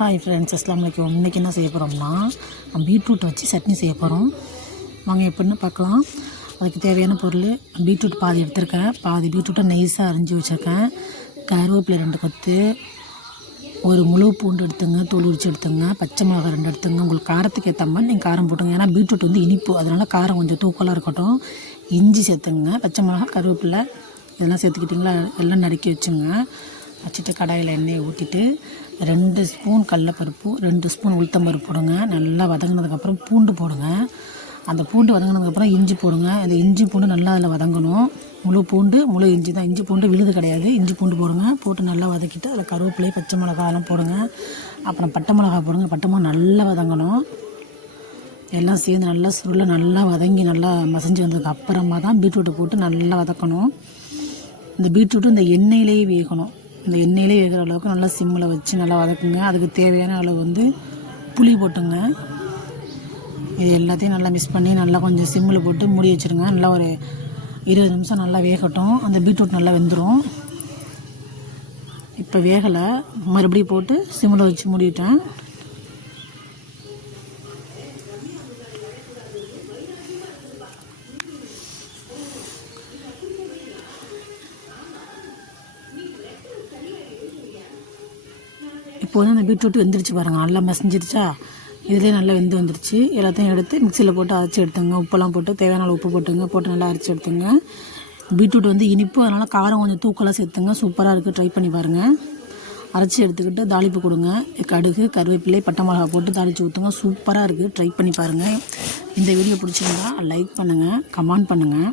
Hi friends, அஸ்ஸலாமு அலைக்கும். இன்றைக்கி என்ன செய்ய போகிறோம்னா, பீட்ரூட் வச்சு சட்னி செய்ய போகிறோம். வாங்க எப்படின்னு பார்க்கலாம். அதுக்கு தேவையான பொருள், பீட்ரூட் பாதி எடுத்திருக்கேன், பாதி பீட்ரூட்டை நைஸாக அரிஞ்சு வச்சுருக்கேன், கருவேப்பிலை 2 கொத்து, ஒரு முழு பூண்டு எடுத்துங்க, தோல் உரிச்சு எடுத்துங்க, பச்சை மிளகாய் 2 எடுத்துங்க. உங்களுக்கு காரத்துக்கு ஏற்ற மாதிரி நீங்கள் காரம் போட்டுங்க. ஏன்னா பீட்ரூட் வந்து இனிப்பு, அதனால் காரம் கொஞ்சம் தூக்கலாக இருக்கட்டும். இஞ்சி சேர்த்துங்க, பச்சை மிளகாய், கருவேப்பிலை இதெல்லாம் சேர்த்துக்கிட்டிங்களா, எல்லாம் நறுக்கி வச்சுங்க. வச்சுட்டு கடாயில் எண்ணெயை ஊற்றிட்டு 2 ஸ்பூன் கடலப்பருப்பு, 2 ஸ்பூன் உளுத்தம்பருப்பு போடுங்க. நல்லா வதங்கினதுக்கப்புறம் பூண்டு போடுங்க. அந்த பூண்டு வதங்கினதுக்கப்புறம் இஞ்சி போடுங்க. அந்த இஞ்சி பூண்டு நல்லா அதில் வதங்கணும். முழு பூண்டு முழு இஞ்சி தான், இஞ்சி பூண்டு விழுது கிடையாது. இஞ்சி பூண்டு போடுங்க. போட்டு நல்லா வதக்கிட்டு அதில் கருவேப்பிலை, பச்சை மிளகாயெல்லாம் போடுங்க. அப்புறம் பட்டை மிளகாய் போடுங்க. பட்டை மிளகா நல்லா வதங்கணும். எல்லாம் சேர்ந்து நல்லா சுருளை நல்லா வதங்கி நல்லா மசிஞ்சு வந்ததுக்கு அப்புறமா தான் பீட்ரூட்டை போட்டு நல்லா வதக்கணும். இந்த பீட்ரூட்டு இந்த எண்ணெயிலேயே வேகணும். இந்த எண்ணெயிலே வேகிற அளவுக்கு நல்லா சிம்மில் வச்சு நல்லா வதக்குங்க. அதுக்கு தேவையான அளவு வந்து புளி போட்டுங்க. இது எல்லாத்தையும் நல்லா மிக்ஸ் பண்ணி நல்லா கொஞ்சம் சிம்மில் போட்டு மூடி வச்சுருங்க. நல்லா ஒரு 20 நிமிஷம் நல்லா வேகட்டும். அந்த பீட்ரூட் நல்லா வெந்துடும். இப்போ வேகலை, மறுபடியும் போட்டு சிம்மில் வச்சு மூடிட்டேன். இப்போ வந்து அந்த பீட்ரூட் வெந்துருச்சு பாருங்கள், நல்லா மசிஞ்சிருச்சா. இதுலேயே நல்லா வெந்து வந்துருச்சு. எல்லாத்தையும் எடுத்து மிக்சியில் போட்டு அரைச்சி எடுத்துங்க. உப்பெல்லாம் போட்டு தேவையான அளவு உப்பு போட்டுங்க, போட்டு நல்லா அரைச்சி எடுத்துங்க. பீட்ரூட் வந்து இனிப்பு, அதனால் காரம் கொஞ்சம் தூக்கலாக சேர்த்துங்க. சூப்பராக இருக்குது, ட்ரை பண்ணி பாருங்கள். அரைச்சி எடுத்துக்கிட்டு தாளிப்பு கொடுங்க. கடுகு, கருவேப்பிலை, பட்டை மிளகா போட்டு தாளித்து ஊற்றுங்க. சூப்பராக இருக்குது, ட்ரை பண்ணி பாருங்கள். இந்த வீடியோ பிடிச்சிருந்தா லைக் பண்ணுங்கள், கமெண்ட் பண்ணுங்கள்,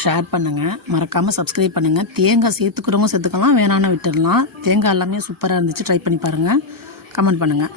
ஷேர் பண்ணுங்கள், மறக்காமல் சப்ஸ்கிரைப் பண்ணுங்கள். தேங்காய் சேர்த்துக்கிறவங்க சேர்த்துக்கலாம், வேணான்னு விட்டுடலாம். தேங்காய் எல்லாமே சூப்பராக இருந்துச்சு, ட்ரை பண்ணி பாருங்கள், கமெண்ட் பண்ணுங்கள்.